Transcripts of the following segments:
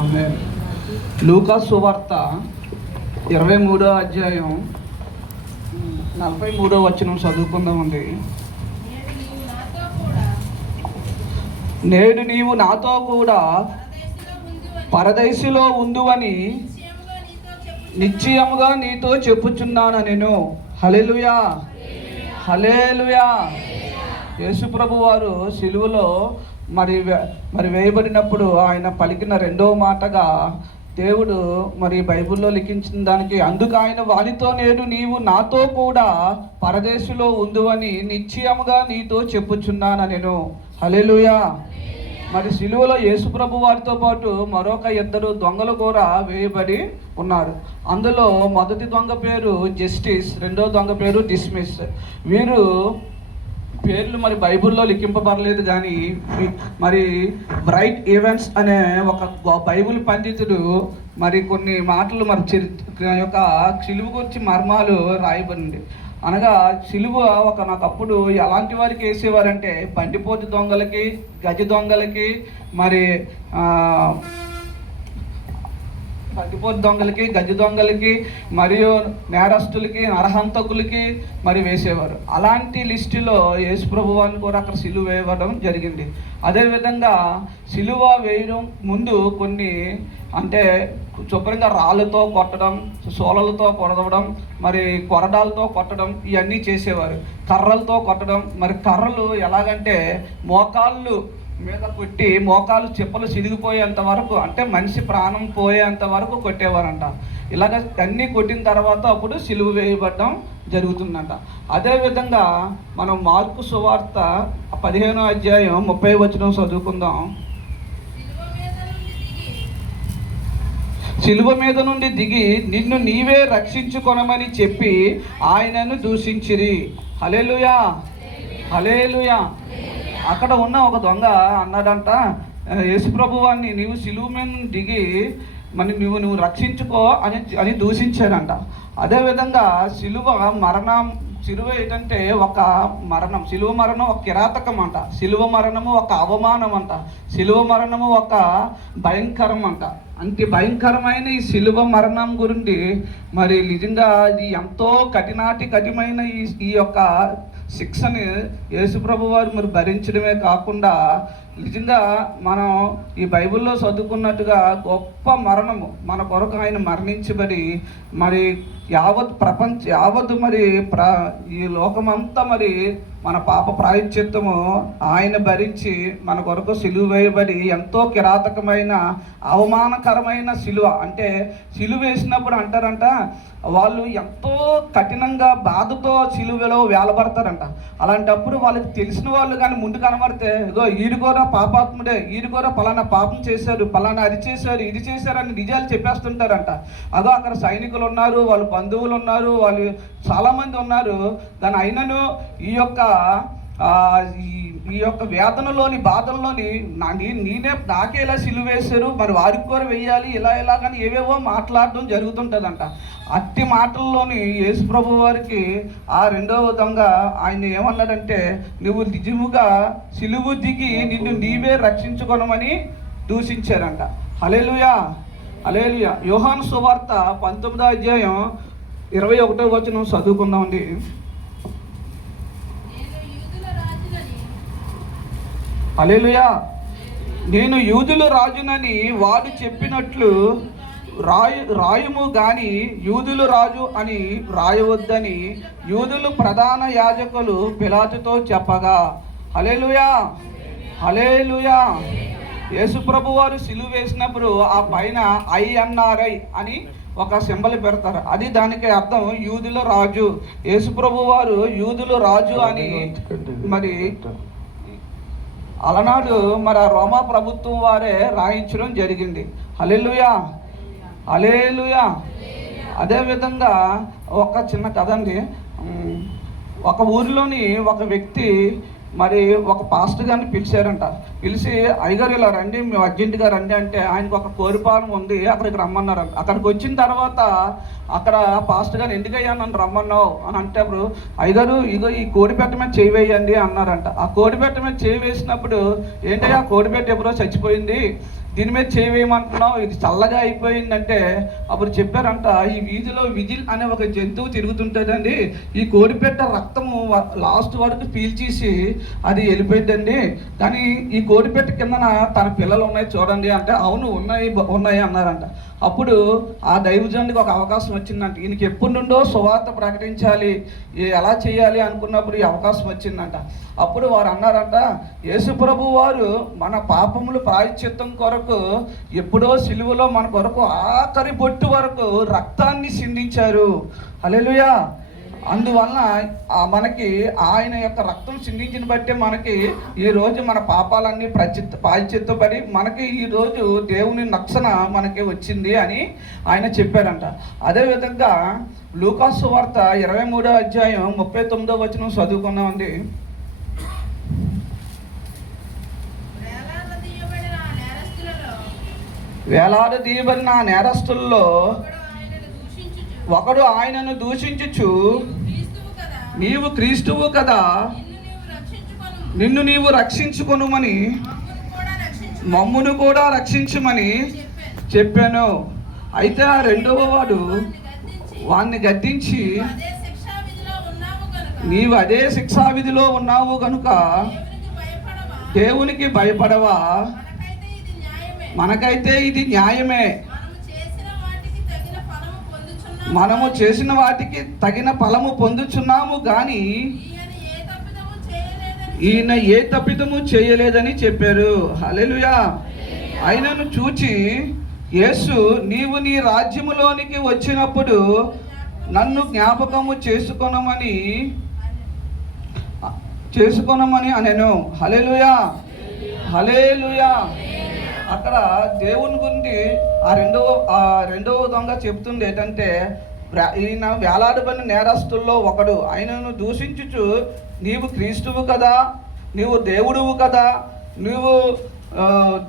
ఆమేన్. లూకా సువార్త 23వ అధ్యాయం 43వ వచనం చదువుకుందామండి. నేడు నీవు నాతో కూడా పరదేశిలో ఉందువని నిశ్చయముగా నీతో చెప్పుచున్నాను నేను. హల్లెలూయా, హల్లెలూయా. యేసు ప్రభు వారు సిలువలో మరి వేయబడినప్పుడు ఆయన పలికిన రెండవ మాటగా దేవుడు మరి బైబిల్లో లిఖించిన దానికి, అందుకు ఆయన వారితో నేడు నీవు నాతో కూడా పరదేశులో ఉందువని నిశ్చయముగా నీతో చెప్పుచున్నాను నేను. హల్లెలూయా. మరి సిలువలో యేసు ప్రభు వారితో పాటు మరొక 2 దొంగలు కూడా వేయబడి ఉన్నారు. అందులో మొదటి దొంగ పేరు జస్టిస్, రెండో దొంగ పేరు డిస్మిస్. వీరు పేర్లు మరి బైబిల్లో లిఖింపబడలేదు, కానీ మరి బ్రైట్ ఈవెంట్స్ అనే ఒక బైబిల్ పండితుడు మరి కొన్ని మాటలు మరి యొక్క సిలువ గురించి మర్మాలు రాయబడింది. అనగా సిలువ ఒకనొకప్పుడు ఎలాంటి వారికి వేసేవారంటే బండిపోటు దొంగలకి, గజ దొంగలకి, మరి బండిపోటు దొంగలకి, గజ దొంగలకి, మరియు నేరస్తులకి, నరహంతకులకి మరి వేసేవారు. అలాంటి లిస్టులో యేసు ప్రభు వారిని కూడా అక్కడ సిలువ వేయడం జరిగింది. అదేవిధంగా సిలువ వేయడం ముందు కొన్ని అంటే శుభ్రంగా రాళ్ళతో కొట్టడం, సోలలతో కొడవడం, మరి కొరడాలతో కొట్టడం, ఇవన్నీ చేసేవారు. కర్రలతో కొట్టడం, మరి కర్రలు ఎలాగంటే మోకాళ్ళు మీద కొట్టి మోకాలు చెప్పులు చిరిగిపోయేంత వరకు, అంటే మనిషి ప్రాణం పోయేంత వరకు కొట్టేవారంట. ఇలాగ అన్నీ కొట్టిన తర్వాత అప్పుడు సిలువ వేయబడడం జరుగుతుందంట. అదేవిధంగా మనం మార్కు సువార్త 15వ అధ్యాయం 30వ వచనం చదువుకుందాం. సిలువ మీద నుండి దిగి నిన్ను నీవే రక్షించుకొనమని చెప్పి ఆయనను దూషించిరి. హల్లెలూయా, హల్లెలూయా. అక్కడ ఉన్న ఒక దొంగ అన్నాడంట, యేసు ప్రభువాన్ని నీవు సిలువ మీద దిగి మరి నువ్వు రక్షించుకో అని దూషించాడంట. అదేవిధంగా సిలువ ఏంటంటే ఒక మరణం, సిలువ మరణం ఒక కిరాతకం అంట, సిలువ మరణము ఒక అవమానం అంట, సిలువ మరణము ఒక భయంకరం అంట. అంతే భయంకరమైన ఈ సిలువ మరణం గురించి మరి నిజంగా ఇది ఎంతో కఠినమైన ఈ యొక్క శిక్షని యేసుప్రభు వారు మరి భరించడమే కాకుండా నిజంగా మనం ఈ బైబిల్లో చదువుకున్నట్టుగా గొప్ప మరణము మన కొరకు ఆయన మరణించబడి మరి యావత్ మరి ఈ లోకమంతా మరి మన పాప ప్రాయశ్చిత్తము ఆయన భరించి మన కొరకు సిలువ వేయబడి ఎంతో కిరాతకమైన అవమానకరమైన సిలువ. అంటే సిలువ వేసినప్పుడు అంటారంట వాళ్ళు ఎంతో కఠినంగా బాధతో సిలువలో వేలబడతారంట. అలాంటప్పుడు వాళ్ళకి తెలిసిన వాళ్ళు కానీ ముందు కనబడితే ఇగో ఈడు కూడా పాపాత్ముడే, ఈడు కూడా పలానా పాపం చేశారు, పలానా అది చేశారు, ఇది చేశారని నిజాలు చెప్పేస్తుంటారంట. అదో అక్కడ సైనికులు ఉన్నారు, వాళ్ళ బంధువులు ఉన్నారు, వాళ్ళు చాలామంది ఉన్నారు. దాని అయినను ఈ యొక్క వేదనలోని బాధల్లోని నాకే ఇలా సిలువ వేశారు, మరి వారికి కూడా వెయ్యాలి, ఇలా కానీ ఏవేవో మాట్లాడడం జరుగుతుంటుందంట. అట్టి మాటల్లోని యేసు ప్రభు వారికి ఆ రెండవ దొంగ ఆయన ఏమన్నాడంటే, నువ్వు నిజముగా సిలువ దిగి నిన్ను నీవే రక్షించుకొనమని దూషించారంట. హల్లెలూయా, హల్లెలూయా. యోహాను సువార్త 19వ అధ్యాయం 21వ వచనం చదువుకుందామండి. హల్లెలూయా. నేను యూదుల రాజునని వాడు చెప్పినట్లు రాయుము గాని యూదుల రాజు అని రాయవద్దని యూదులు ప్రధాన యాజకులు పిలాతుతో చెప్పగా. హల్లెలూయా, హల్లెలూయా. యేసు ప్రభు వారు సిలువ వేసినప్పుడు ఆ పైన INRI అని ఒక సింబల్ పెడతారు. అది దానికి అర్థం యూదుల రాజు. యేసు ప్రభు వారు యూదుల రాజు అని మరి అలనాడు మరి రోమా ప్రభుత్వం వారే రాయించడం జరిగింది. హల్లెలూయా, హల్లెలూయా. అదేవిధంగా ఒక చిన్న కథ అండి. ఒక ఊరిలోని ఒక వ్యక్తి మరి ఒక పాస్టర్ గారిని పిలిచారంట. పిలిచి అయ్యగారు ఇలా రండి, మేము అర్జెంటుగా రండి అంటే ఆయనకు ఒక కోరిపాలెం ఉంది, అక్కడికి రమ్మన్నారంట. అక్కడికి వచ్చిన తర్వాత అక్కడ పాస్టర్ గారు ఎందుకయ్యా నన్ను రమ్మన్నావు అని అంటే అప్పుడు అయ్యగారు ఇగో ఈ కోడిపెట్ట మీద చేయి వేయండి అన్నారంట. ఆ కోడిపెట్ట మీద చేయి వేసినప్పుడు ఏంటయ్యా కోడిపెట్ట ఎప్పుడో చచ్చిపోయింది, దీని మీద చేయవేయమంటున్నావు, ఇది చల్లగా అయిపోయిందంటే అప్పుడు చెప్పారంట, ఈ వీధిలో విజిల్ అనే ఒక జంతువు తిరుగుతుంటుందండి, ఈ కోడిపెట్ట రక్తము లాస్ట్ వరకు పీల్చేసి అది వెళ్ళిపోయిందండి, కానీ ఈ కోడిపెట్ట కిందన తన పిల్లలు ఉన్నాయి చూడండి అంటే, అవును ఉన్నాయి అన్నారంట. అప్పుడు ఆ దైవజనుడికి ఒక అవకాశం వచ్చిందంట. ఈయనకి ఎప్పటి నుండో సువార్త ప్రకటించాలి, ఎలా చేయాలి అనుకున్నప్పుడు ఈ అవకాశం వచ్చిందంట. అప్పుడు వారు అన్నారంట, యేసుప్రభు వారు మన పాపములు ప్రాయశ్చిత్తం కొరకు ఎప్పుడో సిలువలో మన కొరకు ఆఖరి బొట్టు వరకు రక్తాన్ని సిందించారు. హల్లెలూయా. అందువలన మనకి ఆయన యొక్క రక్తం సిందించిన బట్టే మనకి ఈరోజు మన పాపాలన్నీ ప్రాయశ్చిత్తపడి మనకి ఈరోజు దేవుని రక్షణ మనకి వచ్చింది అని ఆయన చెప్పారంట. అదేవిధంగా లూకాసు వార్త 23వ అధ్యాయం 39వ వచనం చదువుకున్నామండి. వేలాడదీయబడిన నేరస్తుల్లో ఒకడు ఆయనను దూషించుచు, నీవు క్రీస్తువు కదా, నిన్ను నీవు రక్షించుకొనుమని, మమ్మును కూడా రక్షించుమని చెప్పాను. అయితే ఆ రెండవ వాడు వాణ్ణి గద్దించి, నీవు అదే శిక్షా విధిలో ఉన్నావు కనుక దేవునికి భయపడవా? మనకైతే ఇది న్యాయమే, మనము చేసిన వాటికి తగిన ఫలము పొందుచున్నాము కానీ ఈయన ఏ తప్పిదము చేయలేదని చెప్పారు. హల్లెలూయా. ఆయనను చూచి యేసు, నీవు నీ రాజ్యములోనికి వచ్చినప్పుడు నన్ను జ్ఞాపకము చేసుకొనమని అనెను. హల్లెలూయా, హల్లెలూయా. అక్కడ దేవుని గురించి ఆ రెండవ దొంగ చెప్తుంది ఏంటంటే, ఈయన వేలాడబడిన నేరస్తుల్లో ఒకడు ఆయనను దూషించుచు, నీవు క్రీస్తువు కదా, నీవు దేవుడువు కదా, నువ్వు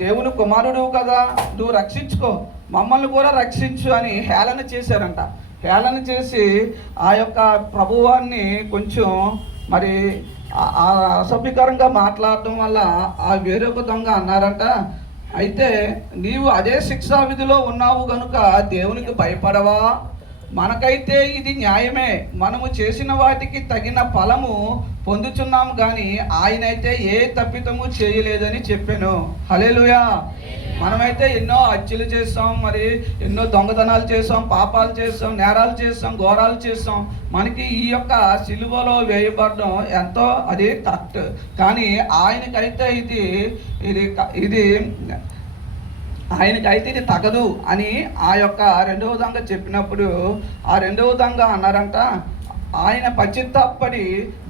దేవుని కుమారుడువు కదా, నువ్వు రక్షించుకో, మమ్మల్ని కూడా రక్షించు అని హేళన చేశారంట. హేళన చేసి ఆ యొక్క ప్రభువాన్ని కొంచెం మరి అసభ్యకరంగా మాట్లాడటం వల్ల ఆ వేరొక దొంగ అన్నారంట, అయితే నీవు అదే శిక్షా విధిలో ఉన్నావు కనుక దేవునికి భయపడవా? మనకైతే ఇది న్యాయమే, మనము చేసిన వాటికి తగిన ఫలము పొందుచున్నాము కానీ ఆయనైతే ఏ తప్పిదము చేయలేదని చెప్పాను. హల్లెలూయా. మనమైతే ఎన్నో హత్యలు చేస్తాం, మరి ఎన్నో దొంగతనాలు చేస్తాం, పాపాలు చేస్తాం, నేరాలు చేస్తాం, ఘోరాలు చేస్తాం. మనకి ఈ యొక్క సిలువలో వేయబడడం ఎంతో అది కరెక్ట్, కానీ ఆయనకైతే ఆయనకైతే ఇది తగదు అని ఆ యొక్క రెండవ దొంగ చెప్పినప్పుడు ఆ రెండవ దొంగ అన్నారంట, ఆయన పశ్చాత్తాపడి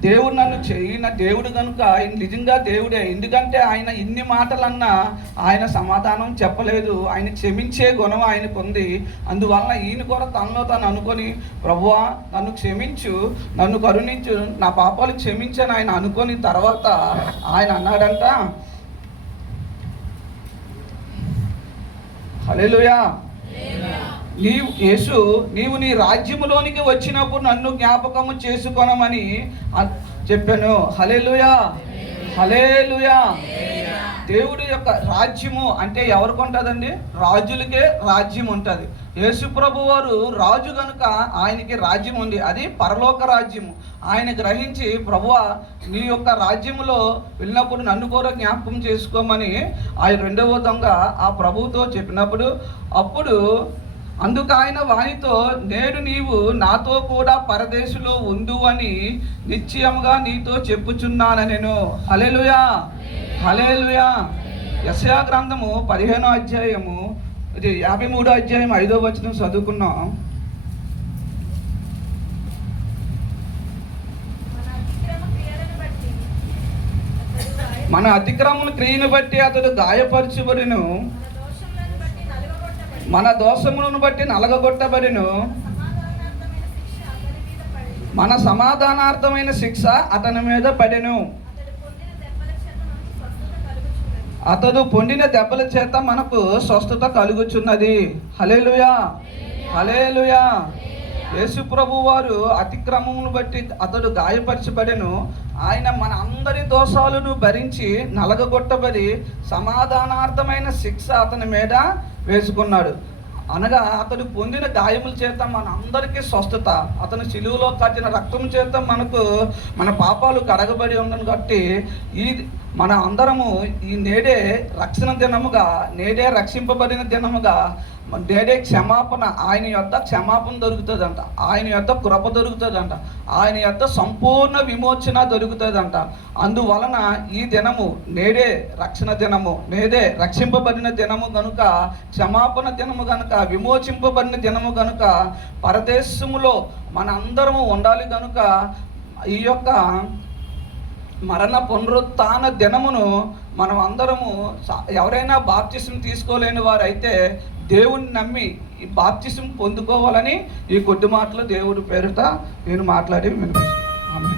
దేవుడు నన్ను ఈయన దేవుడు కనుక నిజంగా దేవుడే, ఎందుకంటే ఆయన ఇన్ని మాటలన్నా ఆయన సమాధానం చెప్పలేదు, ఆయన క్షమించే గుణం ఆయనకు ఉంది. అందువలన ఈయన కూడా తనలో తను అనుకొని, ప్రభువా నన్ను క్షమించు, నన్ను కరుణించు, నా పాపాలు క్షమించని ఆయన అనుకొని తర్వాత ఆయన అన్నాడంట, హల్లెలూయా, నీవు నీ రాజ్యములోనికి వచ్చినప్పుడు నన్ను జ్ఞాపకము చేసుకొనమని చెప్పాను. హల్లెలూయా, హల్లెలూయా. దేవుడి యొక్క రాజ్యము అంటే ఎవరికి ఉంటుందండి? రాజులకే రాజ్యం ఉంటుంది. యేసు ప్రభు వారు రాజు కనుక ఆయనకి రాజ్యం ఉంది, అది పరలోక రాజ్యము. ఆయన గ్రహించి, ప్రభువా నీ యొక్క రాజ్యములో వెళ్ళినప్పుడు నన్ను కూడా జ్ఞాపకం చేసుకోమని ఆ రెండవ దొంగ ఆ ప్రభువుతో చెప్పినప్పుడు, అప్పుడు అందుకు ఆయన వానితో, నేడు నీవు నాతో కూడా పరదేశులో ఉండు అని నిశ్చయముగా నీతో చెప్పుచున్నాను నేను. హల్లెలూయా, హల్లెలూయా. యెషయా గ్రంథము 15వ అధ్యాయము 53వ అధ్యాయం 5వ వచనం చదువుకున్నాం. మన అతిక్రమణ క్రియను బట్టి అతడు గాయపరచబడిను, మన దోషములను బట్టి నలగగొట్టబడిను, మన సమాధానార్థమైన శిక్ష అతని మీద పడెను, అతడు పొందిన దెబ్బల చేత మనకు స్వస్థత కలుగుచున్నది. హల్లెలూయా, హల్లెలూయా. యేసు ప్రభు వారు అతిక్రమమును బట్టి అతడు గాయపరచబడెను. ఆయన మన అందరి దోషాలను భరించి నలగగొట్టబడి సమాధానార్థమైన శిక్ష అతని మీద వేసుకున్నాడు. అనగా అతడు పొందిన గాయముల చేత మన అందరికీ స్వస్థత, అతను శిలువలో కట్టిన రక్తం చేత మనకు మన పాపాలు కడగబడి ఉండను కాబట్టి ఈ మన అందరము ఈ నేడే రక్షణ దినముగా, నేడే రక్షింపబడిన దినముగా, నేడే క్షమాపణ, ఆయన యొద్ద క్షమాపణ దొరుకుతుందంట, ఆయన యొద్ద కృప దొరుకుతుందంట, ఆయన యొద్ద సంపూర్ణ విమోచన దొరుకుతుందంట. అందువలన ఈ దినము నేడే రక్షణ దినము, నేడే రక్షింపబడిన దినము కనుక, క్షమాపణ దినము కనుక, విమోచింపబడిన దినము కనుక, పరదేశములో మన అందరము ఉండాలి కనుక ఈ యొక్క మరణ పునరుత్థాన దినమును మనం అందరము ఎవరైనా బాప్తిసం తీసుకోలేని వారైతే దేవుణ్ణి నమ్మి ఈ బాప్తిసం పొందుకోవాలని ఈ కొద్ది మాటలు దేవుడి పేరుట నేను మాట్లాడి వినిపిస్తున్నాను.